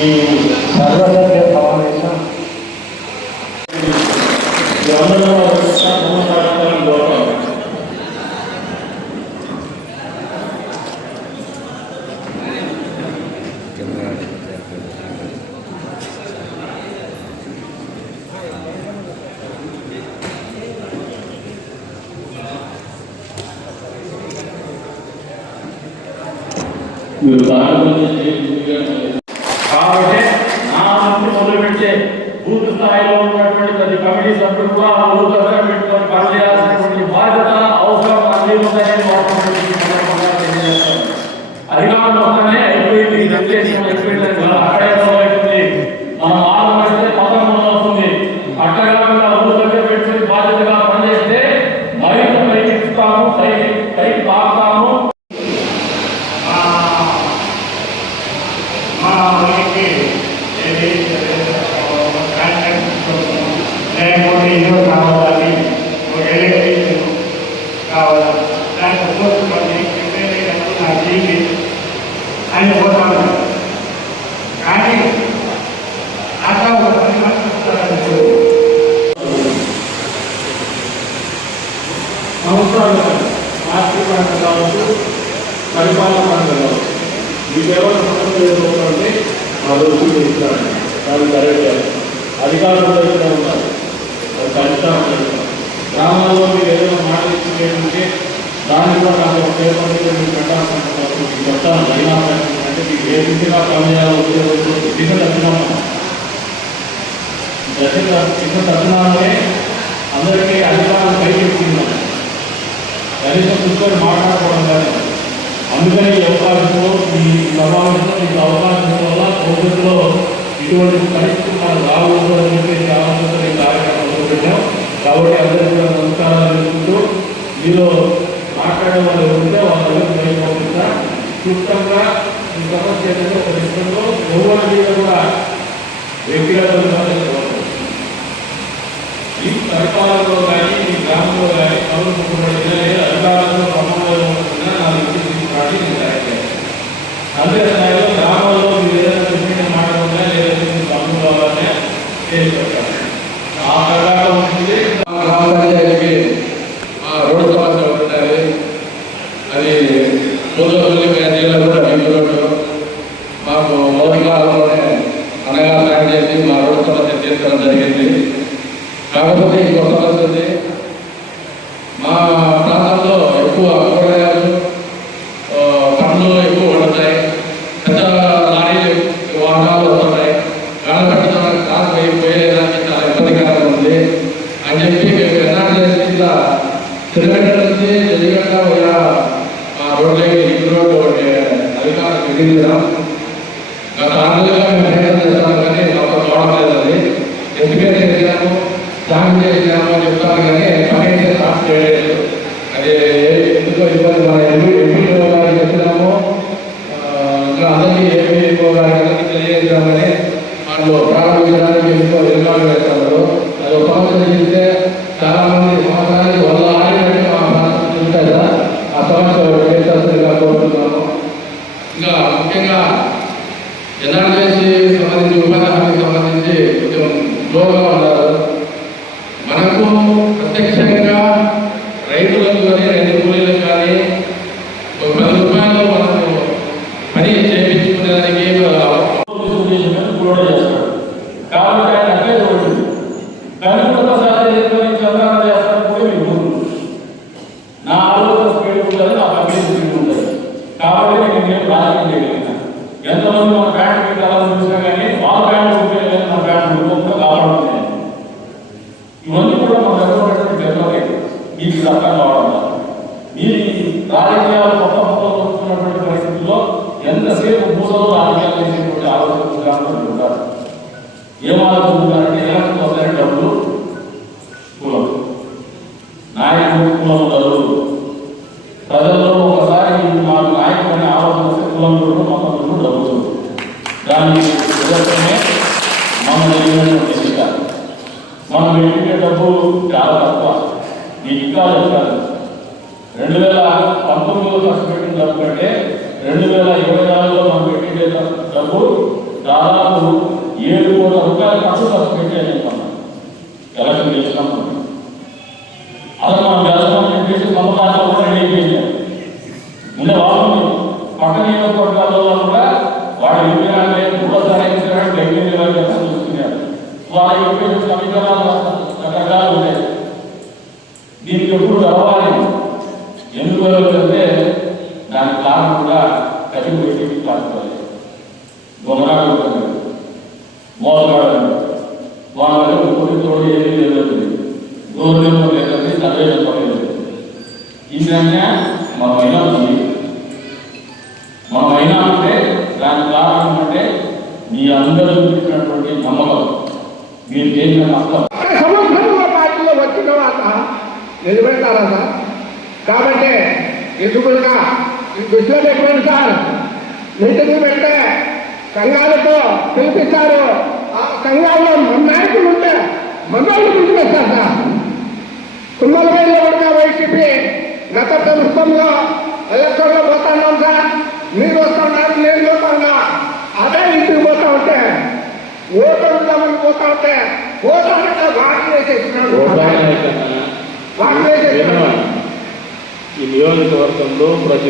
ఈ సర్వసభ్య సమావేశం ఈ కాబట్టి నా నుండి మొదలుపెట్టే బూత్ స్థాయిలో ఉన్నటువంటి ప్రతి కమిటీ సభ్యులు కూడా ఆ ఊరు దగ్గర పెట్టుకొని పనిచేయాల్సినటువంటి బాధ్యత అవసరం అన్ని ఉన్నాయని అధికారంలో ఆర్థిక పరంగా కావచ్చు పరిపాలన పరంగా కావచ్చు ఈ కేవలం సమస్య ఏదవుతుందంటే ఆ రోజు చేస్తారు దాన్ని కరెక్ట్ అధికారంలో దగ్గర ఉన్నారు అది ఖచ్చితంగా గ్రామాల్లో మీరు ఏదైనా మాట ఇచ్చిందంటే దాన్ని కూడా నాకు ఒక పేపర్ మీరు పెట్టాలనుకుంటున్నారు మీకు చెప్తాను అయినా అంటే మీకు ఏ దిశగా పనిచేయాలో ఉద్యోగంలో దిశ దర్శనం దశ దిశ దర్శనాలనే అందరికీ అధికారం పైకి ఎక్కిందాం కనీసం కూర్చొని మాట్లాడుకోవడం కానీ అందుకని ఈ అవకాశంలో ఈ సమావేశంలో మీకు అవకాశం వల్ల భవిష్యత్తులో ఇటువంటి పరిస్థితులు మనకు రాకూడదు అని చెప్పేసి ఆలోచనతో ఈ కార్యక్రమం మొదలుపెట్టాం. కాబట్టి అందరికీ కూడా నమస్కారాలు తెలుపుతూ మీలో మాట్లాడే వాళ్ళు ఎవరుంటే వాళ్ళ దగ్గర పంపిస్తా. క్లుప్తంగా ఈ సమస్య ఏదైతే ఒక విషయంలో ఎవరి మీద కూడా వ్యక్తిగతంగా ఈ సరఫరాలో కానీ ఈ గ్రామంలో కానీ పనులు కుటుంబంలో అదే స్థాయిలో గ్రామంలో మీరు ఏదైనా చేసి పెట్టాలి ఆ తర్వాత ఉంటుంది గ్రామ పంచాయతీకి రోడ్డు సమస్య ఉంటాయి అది పూర్వపల్లి జిల్లా కూడా లింక్ మాకు మొదటి కాలంలోనే అనగా ప్లాన్ చేసి మా రోడ్డు సమస్య తీర్చడం జరిగింది. కాకపోతే ఇంకో సమస్య ఉంది చెప్పి మేము నుంచి జరిగడ్డ విధించడం గత ప్రయత్నం చేస్తాం కానీ మాకు కావడం ఎందుకంటే చేసినాము అని చెప్తాను కానీ పని అయితే చేయలేదు అది ఎందుకో ఇబ్బంది మన ఎంపీ ఎంపీఓ గారికి చెప్పినాము ఇంకా అందరికీ ఎంపీఓ గారికి తెలియజేద్దామని వాళ్ళు ప్రారంభించడానికి ఎంతో ఎదురుగాలు వేస్తున్నారు అది ఒక సమస్య చేస్తే చాలా మంది సంవత్సరానికి వంద ఆరు పెట్టి మా ప్రాంతం ఉంటాయి కదా ఆ సమస్య చేస్తాల్సిందిగా కోరుతున్నాము ఇంకా ముఖ్యంగా ఎన్ఆర్జీసీ సంబంధించి ఉపాధి హామీకి సంబంధించి కొంచెం లోగా ఉన్నారు మనకు ప్రత్యక్షంగా రైతులకు కానీ రైతు కూలీలకు కానీ ఒక పది రూపాయలు మనకు పని చేయించుకునేదానికి కూడా చేస్తాడు కాబట్టి ఆయన అట్లే చూడండి కనుక సార్ చంద్రాన్ని చేస్తాను కూడా మీకు గుర్తు. నా ఆలోచన స్పీడ్ ఉంటుంది నా పబ్లిక్ స్పీడ్ ఉంటుంది కాబట్టి నేను నేను రాజకీయం చేయగలిగిన ఎంతమంది మన ప్యాంట్ పెట్టాలని చూసినా కానీ వాళ్ళ ప్యాంట్ కుట్టలేదు నా ప్యాంట్ కుట్టుకోకుండా కాపాడుతున్నాయి ఇవన్నీ కూడా మన దగ్గర డెవలప్ మీకు ఇది ఈ రాజకీయాలు కొత్త పరిస్థితుల్లో ఎంతసేపు మూసలో రాజకీయాలు చేసేటువంటి ఆలోచన ఉంటారు ఏం ఆలోచిస్తున్నారంటే ఎలక్షన్ డబ్బులు కులం. నాయకుడు కులం ఉండదు ప్రజల్లో ఒకసారి మాకు నాయకుడిని ఆలోచన వస్తే కులం కూడా మొత్తం డబ్బులు. దానికి నిదర్శనమే మనం జరిగినటువంటి మనం పెట్టిన డబ్బు చాలా తక్కువ. నీకు కాదు కంటే రెండు వేల ఇరవై నాలుగులో మనం పెట్టిండే డబ్బు దాదాపు ఏడు కోట్ల రూపాయలు ఖర్చు ఖర్చు పెట్టాను ఎలక్షన్ చేసినప్పుడు అసలు మనం గెలవడం చెప్పేసి నమ్మకాలు కూడా రెడీ అయిపోయింది. ముందు వాళ్ళు పక్కన నియోజకవర్గాల్లో కూడా వాడు విగ్రహాన్ని మూడోసారి ఇచ్చాడు డెబ్బై వేల చూస్తున్నారు వాళ్ళ చెప్పేసి సమీకరణాలు రకరకాలు ఉన్నాయి. దీనికి ఎప్పుడు రావాలి ఎందుకు అంటే దానికి కారణం కూడా కఠిన పెట్టి కాసుకోవాలి దొంగనాడు ఉంటుంది మోసగాడు వాళ్ళ కొన్ని తోడు ఏమీ లేదు గౌరవం లేదంటే చదివే చెప్పలేదు ఇందంగా మనమైనా ఉంది మనమైనా అంటే దానికి కారణం అంటే మీ అందరూ చూసినటువంటి నమ్మకం మీరు చేసిన నమ్మకం సంవత్సరంలో పార్టీలో వచ్చిన తర్వాత నిలబెడతారా సార్ కాబట్టి ఎందుకుగా ఈ దృష్టిలో పెట్టుకోండి సార్ మీటింగ్ పెడితే సంఘాలతో పిలిపిస్తారు. ఆ సంఘాల్లో మన నాయకులు ఉంటే మనల్ని పిలిపిస్తారు సార్. తుమ్మలపల్లి కూడా వైసీపీ గత ప్రభుత్వంలో ఎలక్షన్లో పోతున్నాం సార్. మీరు వస్తున్నారు నేను పోతున్నా అదే ఇంటికి పోతా ఉంటే ఓటు ఉందామని పోతా ఉంటే ఓటు అంటే వాటి వేసేసినాడు వాటి వేసేసినాడు ఈ నియోజకవర్గంలో ప్రతి